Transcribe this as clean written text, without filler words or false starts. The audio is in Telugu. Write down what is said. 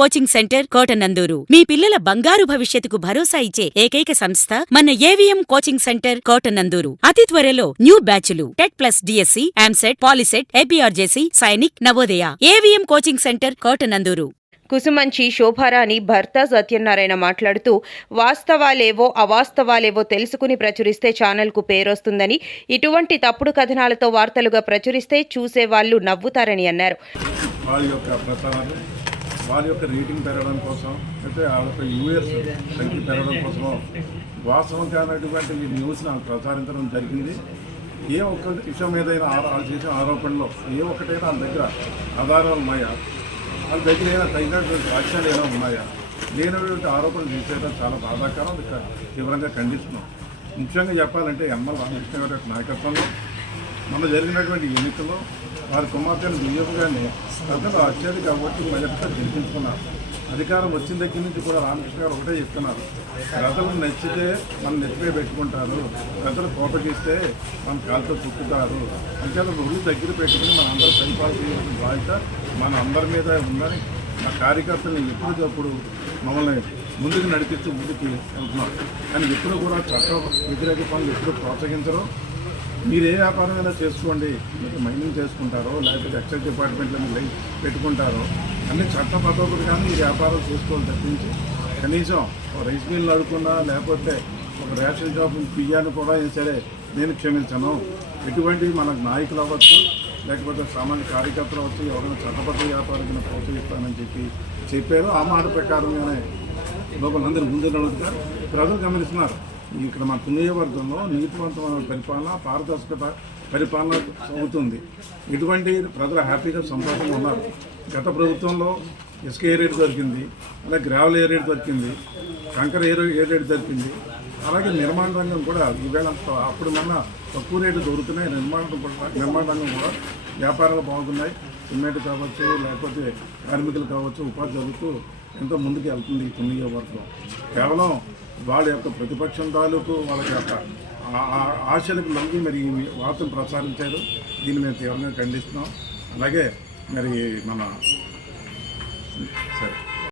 కోచింగ్ సెంటర్ కోటనందూరు మీ పిల్లల బంగారు భవిష్యత్తుకు భరోసా ఇచ్చే ఏకైక సంస్థ మన ఏవిఎం కోచింగ్ సెంటర్ కోటనందూరు. అతి త్వరలో న్యూ బ్యాచ్లు TET plus DSC, AMCET, POLYCET, APRJC, Sainik, Navodaya. AVM coaching centre Kotanandur. Kusumanchi Shobharani భర్త సత్యనారాయణ మాట్లాడుతూ వాస్తవాలేవో అవాస్తవాలేవో తెలుసుకుని ప్రచురిస్తే ఛానల్కు పేరొస్తుందని, ఇటువంటి తప్పుడు కథనాలతో వార్తలుగా ప్రచురిస్తే చూసేవాళ్లు నవ్వుతారని అన్నారు. వారి యొక్క రేటింగ్ పెరగడం కోసం అయితే వాళ్ళ యొక్క యూఎస్ సంఖ్య పెరగడం కోసం వాస్తవం కానటువంటి ఈ న్యూస్ని ప్రచారించడం జరిగింది. ఏ ఒక్క విషయం ఏదైనా వాళ్ళు చేసిన ఆరోపణలో ఏ ఒక్కటైనా వాళ్ళ దగ్గర ఆధారాలు ఉన్నాయా, వాళ్ళ దగ్గర ఏదైనా తగినటువంటి సాక్ష్యాలు ఏమైనా ఉన్నాయా, లేనటువంటి ఆరోపణలు చేసేయడం చాలా బాధాకరం. తీవ్రంగా ఖండిస్తున్నాం. ముఖ్యంగా చెప్పాలంటే యనమల రామకృష్ణ గారి యొక్క నాయకత్వంలో మొన్న జరిగినటువంటి ఎన్నికల్లో వారి కుమార్తెను దుయ్యపుగానే ప్రజలు అత్యధిక ఓట్లు మెజార్టీతో గెలిపించుకున్నారు. అధికారం వచ్చిన దగ్గర నుంచి కూడా రామకృష్ణ గారు ఒకటే చెప్తున్నారు, ప్రజలు నచ్చితే మనం నెత్తిపై పెట్టుకుంటారు, ప్రజలు కోపగిస్తే మన కాలుతో పుట్టుతారు. అంతే ఒళ్ళు దగ్గర పెట్టుకుని మన అందరూ పరిపాలన బాధ్యత మన అందరి మీద ఉందని ఆ కార్యకర్తలను ఎప్పటికప్పుడు మమ్మల్ని ముందుకు నడిపిస్తూ ముందుకు వెళ్తున్నారు. కానీ ఎప్పుడు కూడా చట్ట వ్యతిరేక పనులు ఎప్పుడు ప్రోత్సహించరు. మీరు ఏ వ్యాపారమైనా చేసుకోండి, మీరు మైనింగ్ చేసుకుంటారో లేకపోతే ఎక్సైజ్ డిపార్ట్మెంట్లో మీరు పెట్టుకుంటారో అన్ని చట్టబద్ధతులు కానీ ఈ వ్యాపారం చేసుకోవాలి తప్పించి కనీసం రైస్ మిల్లు అడుకున్నా లేకపోతే ఒక రేషన్ షాప్ బియ్యాన్ని కూడా సరే నేను క్షమించను. ఎటువంటి మన నాయకులు అవ్వచ్చు లేకపోతే సామాన్య కార్యకర్తలు అవ్వచ్చు ఎవరైనా చట్టబద్ధ వ్యాపారం ప్రోత్సహిస్తానని చెప్పారు. ఆ మాట ప్రకారంగానే లోపలందరూ ముందు నడుగుతారు. ప్రజలు గమనిస్తున్నారు. ఇక్కడ మన నియోజకవర్గంలో నీతివంతమైన పరిపాలన, పారదర్శకత పరిపాలన అవుతుంది. ఇటువంటి ప్రజలు హ్యాపీగా సంతోషంగా ఉన్నారు. గత ప్రభుత్వంలో ఇసుక ఏ రేటు దొరికింది, అలాగే గ్రావెల్ ఏ రేటు దొరికింది, కంకర ఏ రేటు దొరికింది, అలాగే నిర్మాణ రంగం కూడా ఈవేళ అప్పుడు మన తక్కువ రేటు దొరుకుతున్నాయి. నిర్మాణ రంగం కూడా వ్యాపారాలు బాగున్నాయి. సిమెంట్ కావచ్చు లేకపోతే కార్మికులు కావచ్చు ఉపాధి జరుగుతూ ఎంతో ముందుకు వెళ్తుంది ఈ నియోజకవర్గం. కేవలం వాళ్ళ యొక్క ప్రతిపక్షం తాలూకు వాళ్ళ యొక్క ఆశలకు లొంగి మరి ఈ వార్తను ప్రసారించారు. దీన్ని మేము తీవ్రంగా ఖండిస్తున్నాం. అలాగే మరి మన సరే